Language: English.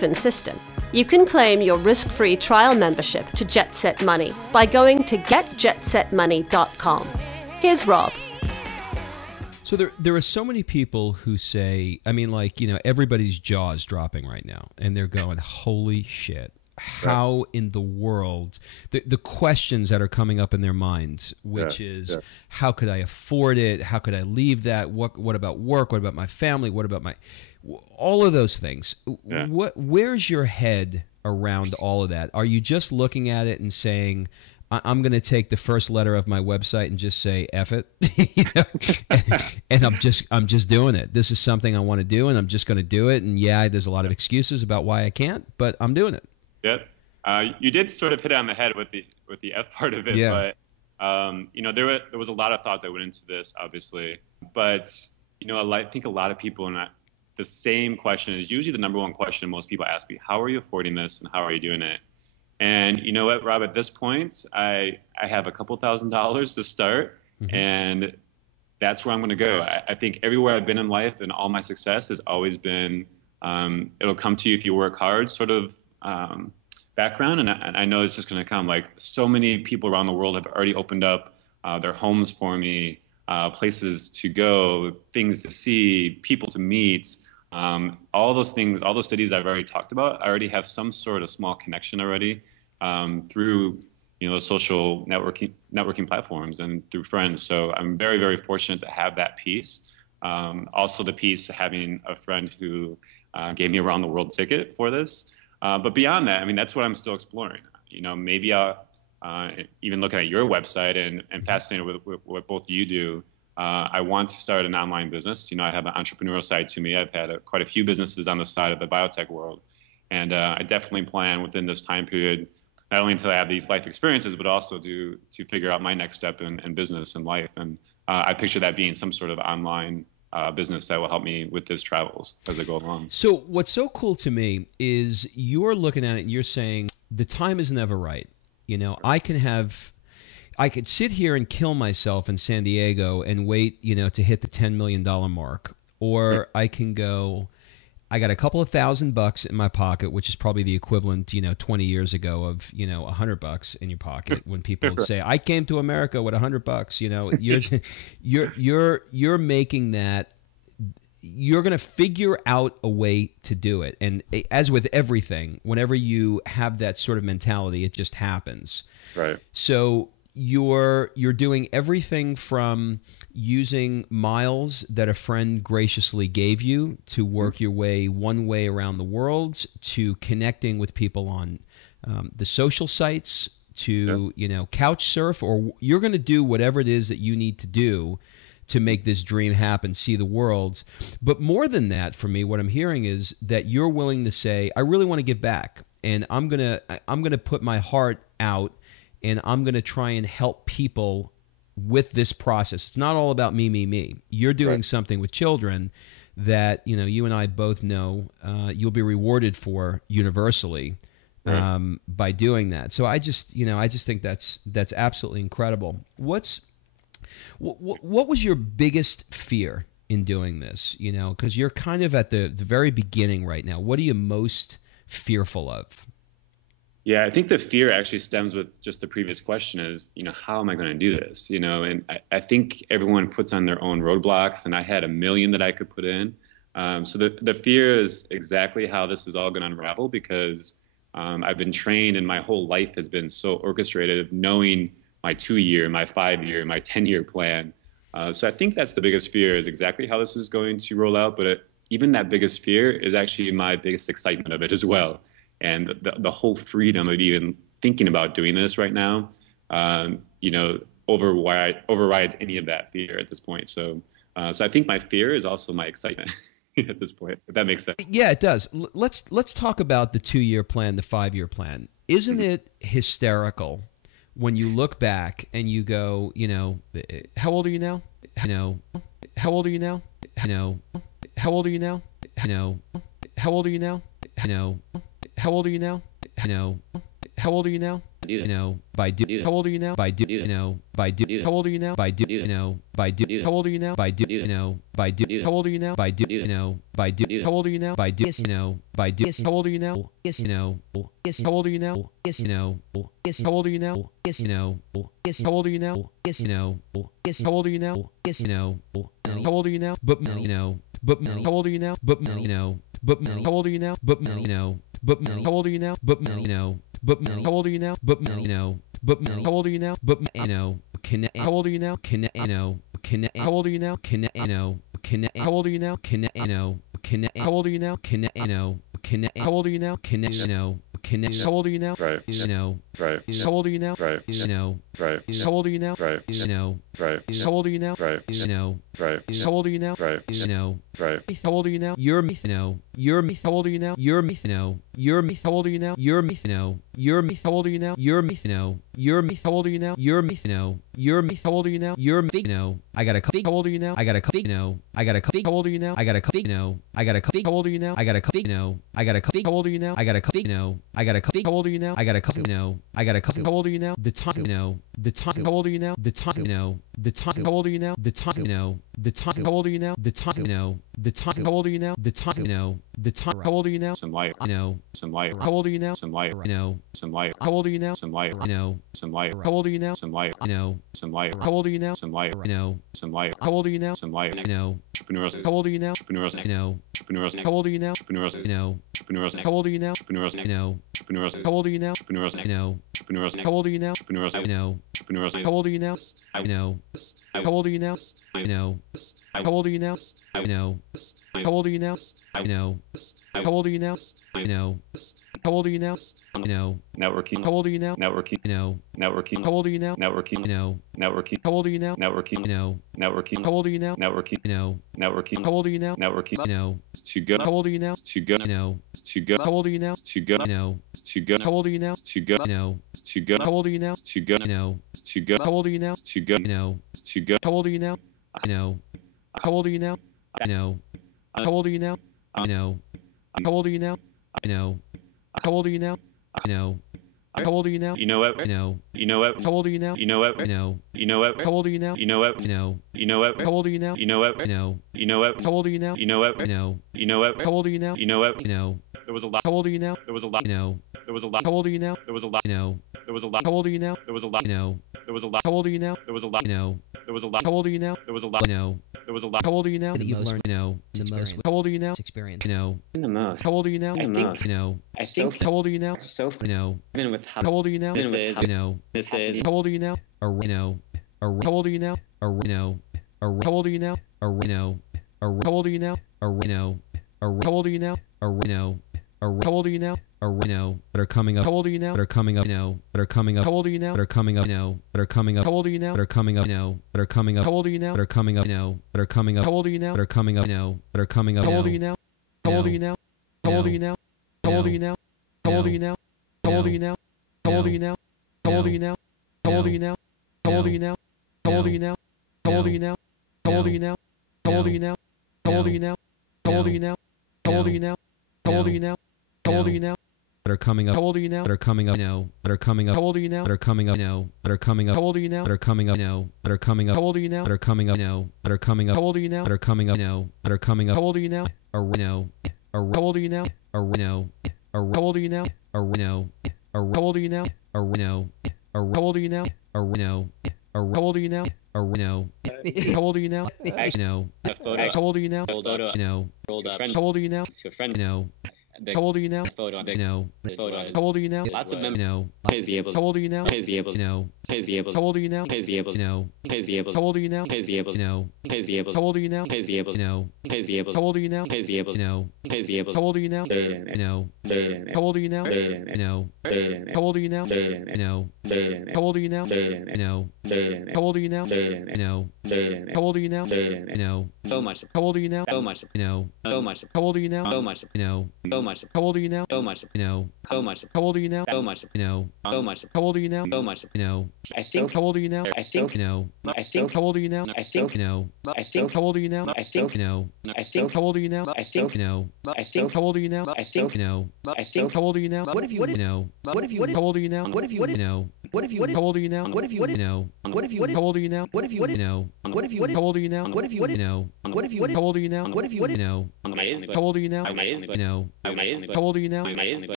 proven system. You can claim your risk-free trial membership to Jet Set Money by going to getjetsetmoney.com. Here's Rob. So there are so many people who say, I mean, like, you know, everybody's jaw is dropping right now, and they're going, holy shit. How in the world, the questions that are coming up in their minds, which is, how could I afford it? How could I leave that? What about work? What about my family? What about all of those things? Where's your head around all of that? Are you just looking at it and saying, I'm going to take the first letter of my website and just say F it, you know? and I'm just doing it. This is something I want to do, and I'm just going to do it. And yeah, there's a lot of excuses about why I can't, but I'm doing it. Yep. You did sort of hit it on the head with the F part of it, but you know, there was a lot of thought that went into this, obviously. But you know, I think a lot of people, and the same question is usually the number one question most people ask me: how are you affording this, and how are you doing it? And you know what, Rob? At this point, I have a couple $1,000s to start, and that's where I'm going to go. I think everywhere I've been in life, and all my success has always been, it'll come to you if you work hard, sort of. Background, and I know it's just going to come. Like, so many people around the world have already opened up their homes for me, places to go, things to see, people to meet, all those things, all those cities I've already talked about. I already have some sort of small connection already through, you know, social networking platforms and through friends. So I'm very, very fortunate to have that piece. Also, the piece of having a friend who gave me a round the world ticket for this. But beyond that, I mean, that's what I'm still exploring. You know, maybe I'll even looking at your website and fascinated with what both you do. I want to start an online business. You know, I have an entrepreneurial side to me. I've had quite a few businesses on the side of the biotech world. And I definitely plan within this time period, not only until I have these life experiences, but also to figure out my next step in business and life. And I picture that being some sort of online business that will help me with his travels as I go along. So what's so cool to me is you're looking at it and you're saying the time is never right. You know, I could sit here and kill myself in San Diego and wait, you know, to hit the $10 million mark, or I can go, I got a couple of $1,000 in my pocket, which is probably the equivalent, you know, 20 years ago of, you know, $100 in your pocket. When people say, I came to America with $100, you know, you're making that, you're going to figure out a way to do it. And as with everything, whenever you have that sort of mentality, it just happens. Right. So you're doing everything from using miles that a friend graciously gave you to work your way one way around the world, to connecting with people on the social sites, to you know, couch surf, or you're going to do whatever it is that you need to do to make this dream happen, see the world. But more than that, for me, what I'm hearing is that you're willing to say, I really want to give back, and I'm gonna put my heart out, and I'm going to try and help people with this process. It's not all about me. You're doing something with children that, you know, you and I both know you'll be rewarded for universally by doing that. So I just think that's absolutely incredible. What was your biggest fear in doing this? You know, because you're kind of at the very beginning right now. What are you most fearful of? Yeah, I think the fear actually stems with just the previous question is, you know, how am I going to do this? You know, and I think everyone puts on their own roadblocks, and I had 1 million that I could put in. So the fear is exactly how this is all going to unravel, because I've been trained, and my whole life has been so orchestrated of knowing my 2-year, my 5-year, my 10-year plan. So I think that's the biggest fear, is exactly how this is going to roll out. But even that biggest fear is actually my biggest excitement of it as well. And the whole freedom of even thinking about doing this right now, you know, overrides any of that fear at this point. So I think my fear is also my excitement at this point, if that makes sense. Yeah, it does. Let's talk about the 2-year plan, the 5-year plan. Isn't it hysterical when you look back and you go, you know, how old are you now? You know, how old are you now? You know, how old are you now? You know, how old are you now? You know, how old are you now? You know, How old are you now? You know, by do. How old are you now? By do. You know, by do. How old are you now? By do. You know, by do. How old are you now? By do. You know, by do. How old are you now? By do. You know, by do. How old are you now? By do. You know, by do. How old are you now? You know, how old are you now? You know, how old are you now? You know, how old are you now? You know, how old are you now? You know, how old are you now? But you know, but how old are you now? But you know, but how old are you now? But you know, but how old are you now? But you know, but how old are you now? But you know, but how old are you now? But you know, how old are you now? You know, how old are you now? You know, how old are you now? You know, how old are you now? You know, how old are you now? You know, how old are you now? Right. You know, Right. how old are you now? Right. You know, Right. how old are you now? Right. You know, Right. how old are you now? Right. You know, Right. how old are you now? Right. You know, Right. how old are you now? You're you know, you're how old are you now? You're you know, you're how old are you now? You're you know, you're how old are you now? You're you know, you're how old are you now? You're you know, you're how old are you now? You're you know, I got a couple. How old are you now? I got a couple. You know, I got a couple. How old are you now? I got a couple. You know, I got a couple. How old are you now? I got a couple. You know, I got a couple. How old are you now? I got a couple. You know, I got a couple. How old are you now? I got a couple. You know, I got a couple. How old are you now? The time. You know, the time. How old are you now? The time. You know, the time. How old are you now? The time. You know, the time. How old are you now? The time. You know, the time. How old are you now? The time. You know, the time. How old are you now? Some light. You know, Some light. how old are you now? Some light. You know, Some light. how old are you now? Some light. You know, Some light. how old are you now? Some light. You know, Some light. how old are you now? Some light. You know, Some light. how old are you now? Some light. You know, Entrepreneurs. how old are you now? Entrepreneurs. You know, Entrepreneurs. how old are you now? Entrepreneurs. You know, Entrepreneurs. how old are you now? Entrepreneurs. You know, Entrepreneurs. how old are you now? Entrepreneurs. You know, Entrepreneurs. how old are you now? Entrepreneurs. You know, Entrepreneurs. how old are you now? You know, how old are you now? You know, how old are you now? You know, how old are you now? You know, how old are you now? You know, how old are you now? You know, Networking. how old are you now? Networking. You know, Networking. how old are you now? Networking. You know, Networking. how old are you now? Networking. You know, Networking. how old are you now? Networking. You know, Networking. how old are you now? Networking. You know, It's too good. how old are you now? It's too good. You know, It's too good. how old are you now? It's too good. You know, It's too good. how old are you now? It's too good. You know, It's too good. how old are you now? It's too good. You know, It's too good. how old are you now? It's too good. You know, It's too good. how old are you now? You know, how old are you now? You know, how old are you now? You know, how old are you now? You know, how old are you now? You know, how old are you now? You know what? You know, You know what? how old are you now? You know what? You know, You know what? how old are you now? You know what? You know, You know what? how old are you now? You know what? You know, You know what? how old are you now? You know what? You know, You know what? how old are you now? You know what? You know, There was a lot. how old are you now? There was a lot. You know, There was a lot. how old are you now? There was a lot. You know, There was a lot. how old are you now? There was a lot. You know, There was a lot. how old are you now? There was a lot. You know, There was a lot. how old are you now? There was a lot. You know, There was a lot. how old are you now? that you've learned You know, the most how old are you now? experience. You know, The most. how old are you now? I think- You know, I think how old are you now? so You know, even with how how old are you now? Even with You know, this is how old are you now? You know, how old are you now? You know, how old are you now? You know, how old are you now? You know, how old are you now? You know, how old are you now? You know, that are coming up. How old are you now? That are coming up. You know, that are coming up. How old are you now? That are coming up. You know, that are coming up. How old are you now? That are coming up. You know, that are coming up. How old are you now? That are coming up. You know, that are coming up. How old are you now? That are coming up. You know, that are coming up. How old are you now? How old are you now? How old are you now? How old are you now? How old are you now? How old are you now? How old are you now? How old are you now? How old are you now? How old are you now? How old are you now? How old are you now? How old are you now? How old are you now? How old are you now? How old are you now? How old are you now? How old are you now? How old are you now? That are coming up. How old are you now? That are coming up now. That are coming up. How old are you now? That are coming up now. That are coming up. How old are you now? That are coming up now. That are coming up. How old are you now? That are coming up now. That are coming up. How old are you now? That are coming up now. That are coming up. How old are you now? Or no. Or how old are you now? Or no. Or how old are you now? Or no. Or how old are you now? Or no. Or how old are you now? Or no. Or how old are you now? Or no. How old are you now? No. How old are you now? No. How old are you now? to a friend. No. How old are you now? Photo on No. photo. How old are you now? Lots of them. No. Is be able. How old are you now? Is be able. No. Is be able. How old are you now? Is be able. No. Is be able. How old are you now? Is be able. No. Is be able. How old are you now? Is be able. No. Is be able. How old are you now? Is be able. No. Is be able. How old are you now? No. No. No. How old are you now? No. No. No. How old are you now? No. No. No. How old are you now? No. No. No. How old are you now? No. No. No. How old are you now? No. No. So much. How old are you now? So much. No. So much. How old are you now? So much. No. So much. much. How old are you now? So much. You know. So much. How old are you now? So much. You know. So much. How old are you now? So much. You know. I think. How old are you now? I think. You know. I think. How old are you now? I think. You know. I think. How old are you now? I think. You know. I think. How old are you now? I think. You know. I think. How old are you now? I think. You know. I think. How old are you now? What if you? You know. What if you? How old are you now? What if you? You know. What if you? How old are you now? What if you? You know. What if you? How old are you now? What if you? You know. What if you? How old are you now? What if you? You know. What if you? How old are you now? What if you? You know. Amazing. How old are you now? Amazing. You know. Amazing. How old are you now? Amazing.